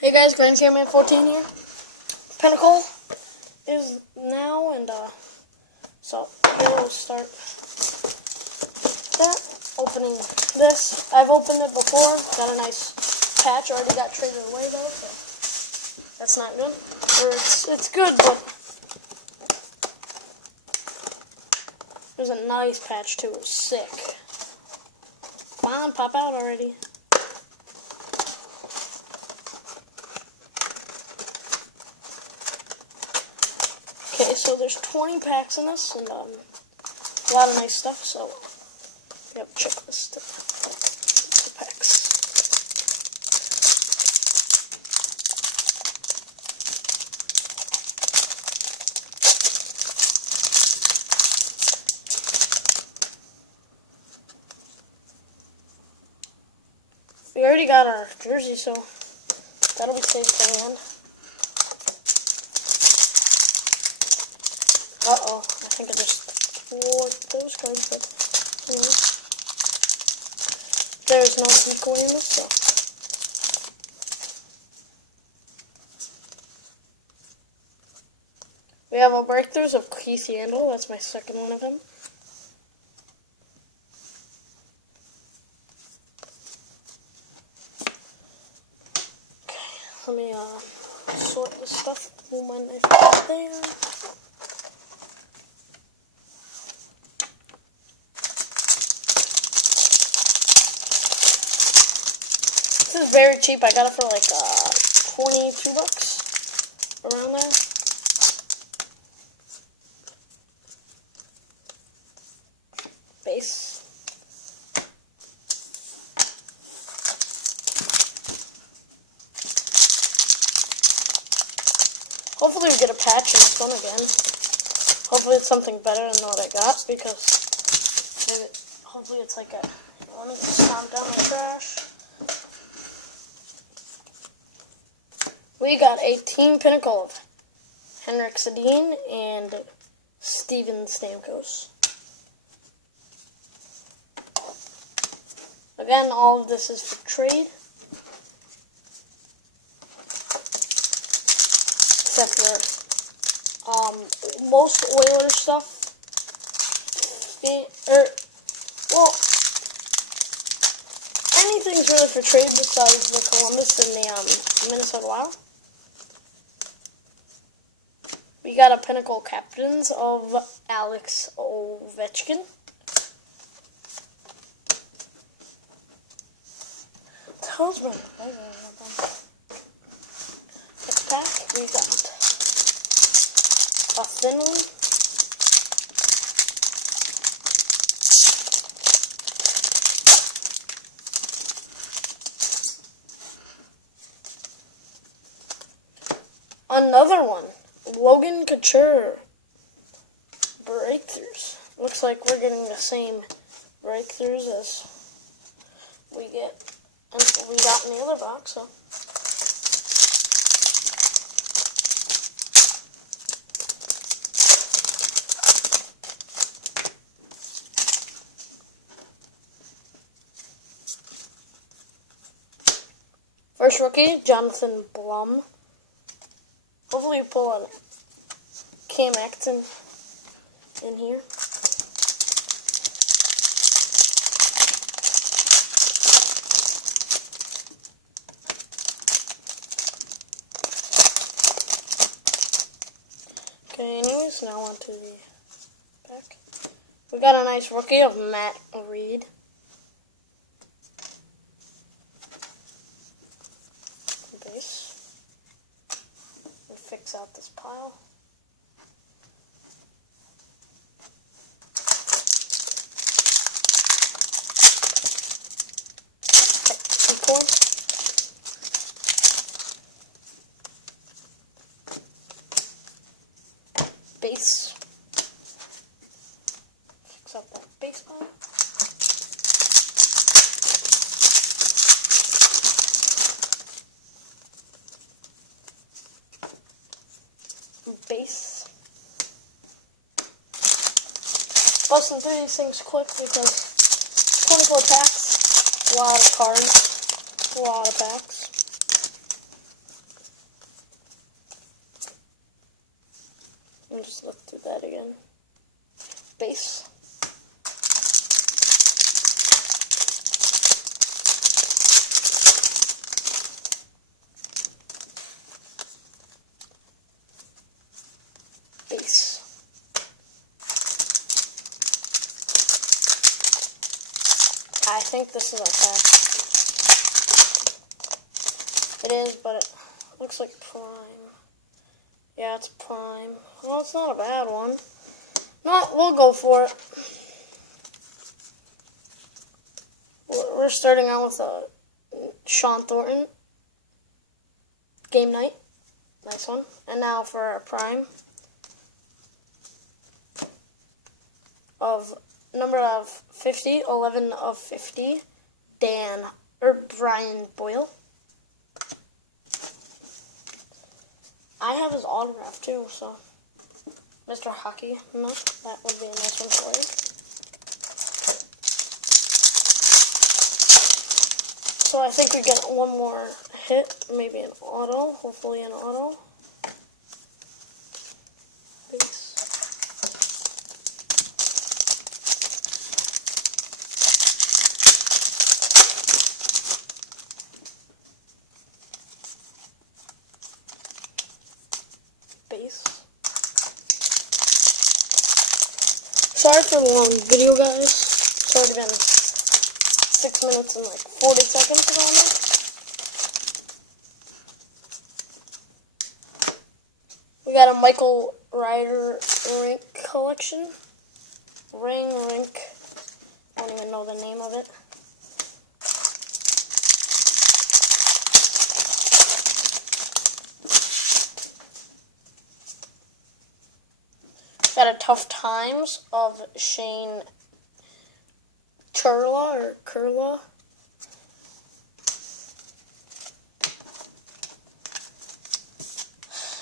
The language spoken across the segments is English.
Hey guys, Grand Cameraman 14 here. Pinnacle is now, and so here we'll start that. Opening this. I've opened it before, got a nice patch, already got traded away though, so that's not good. Or it's good, but there's a nice patch too, it's sick. Come on, pop out already. Okay, so there's 20 packs in this, and a lot of nice stuff, so we have a checklist of the packs. We already got our jersey, so that'll be safe to the end. Uh-oh, I think I just wore those cards, but there's no decoy in this, so. We have our breakthroughs of Keith Yandel, that's my second one of him. Okay, let me sort this stuff, move my knife there. This is very cheap. I got it for like $22, around there. Base. Hopefully we get a patch in this one again. Hopefully it's something better than what I got, because maybe, hopefully it's like a, let me stomp down my trash. We got a team pinnacle of Henrik Sedin and Steven Stamkos. Again, all of this is for trade. Except for most Oilers stuff. Well, anything's really for trade besides the Columbus and the Minnesota Wild. We got a pinnacle captains of Alex Ovechkin. Tells me. Next pack, we got a Finley. Another one. Logan Couture breakthroughs. Looks like we're getting the same breakthroughs as we got in the other box. So first rookie, Jonathan Blum. Hopefully we pull a Cam Atkinson in here. Okay, anyways, now on to the pack. We got a nice rookie of Matt Reed. Base. Fix out this pile. Decoy. Base. Fix out that base pile. Base. Busting through these things quick because 24 packs, a lot of cards, a lot of packs. and just look through that again. Base. Base. I think this is a pack. It is, but it looks like prime. Yeah, it's prime. Well, it's not a bad one. No, we'll go for it. We're starting out with a Sean Thornton. Game night. Nice one. And now for our prime. Of number of 50, 11 of 50, Brian Boyle. I have his autograph too, so Mr. Hockey, no, that would be a nice one for you. So I think we get one more hit, maybe an auto, hopefully an auto. Base. Base. Sorry for the long video, guys. It's already been 6 minutes and like 40 seconds around there. We got a Michael Ryder rink collection. Rink. I don't even know the name of it. Got a Tough Times of Shane Curla.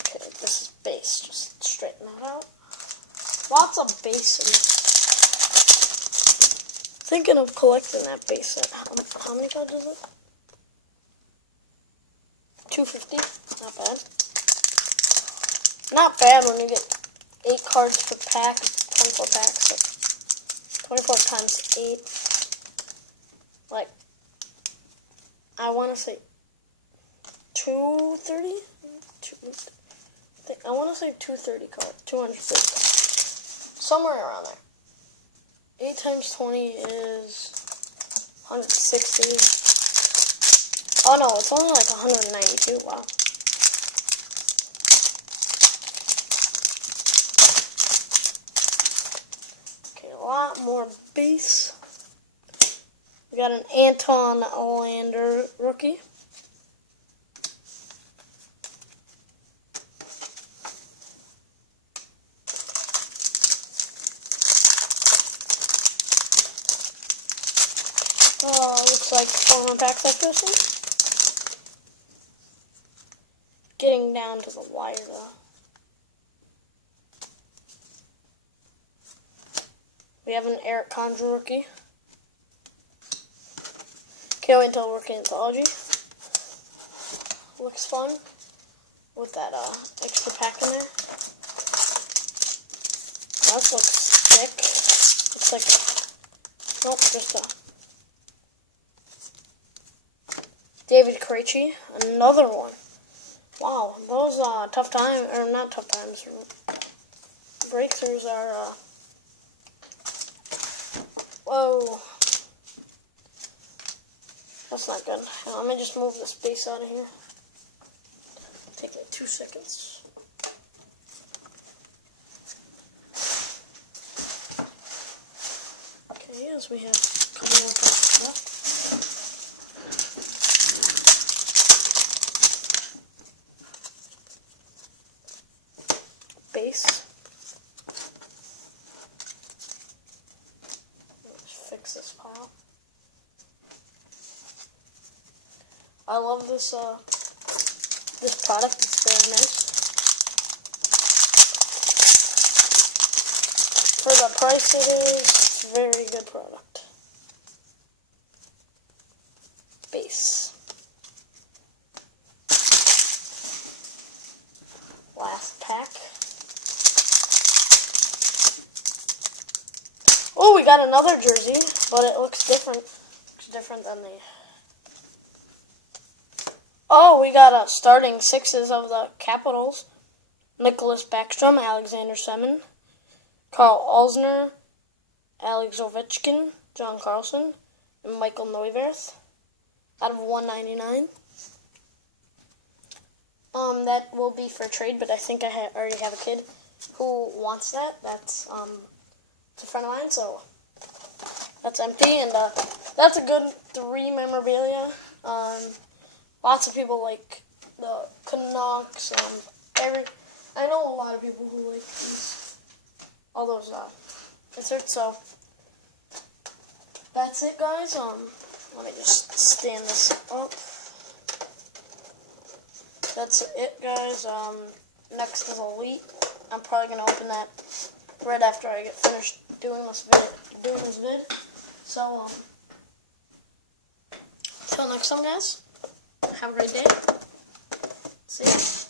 Okay, this is base. Just straighten that out. Lots of base in this. Thinking of collecting that base set. How many cards is it? 250. Not bad. Not bad when you get 8 cards per pack, 24 packs, so 24 times 8, like, I want to say 230? I want to say 230 cards, 230 cards, somewhere around there. 8 times 20 is 160. Oh no, it's only like 192, wow. A lot more base. We got an Anton Lander rookie. Looks like 4 packs like this one. Getting down to the wire though. We have an Eric Condra rookie. Can't wait until rookie anthology. Looks fun with that extra pack in there. That looks thick. Looks like nope, just a David Krejci, another one. Wow, those tough times, or not tough times, breakthroughs are whoa. That's not good. Let me just move this base out of here. Take me 2 seconds. Okay, as we have a couple more cards left. Base. Let's fix this pile. I love this this product. It's very nice. For the price it is, it's a very good product. Base. Last pack. Oh, we got another jersey, but it looks different. Looks different than the... Oh, we got starting sixes of the Capitals. Nicholas Backstrom, Alexander Semin, Carl Alzner, Alex Ovechkin, John Carlson, and Michael Neuwirth out of 199. That will be for trade, but I think I already have a kid who wants that. That's it's a friend of mine, so that's empty, and that's a good 3 memorabilia. Lots of people like the Canucks. I know a lot of people who like all those inserts. So that's it, guys. Let me just stand this up. That's it, guys. Next is Elite. I'm probably gonna open that right after I get finished doing this vid. So until next time, guys. Have a great day. See ya.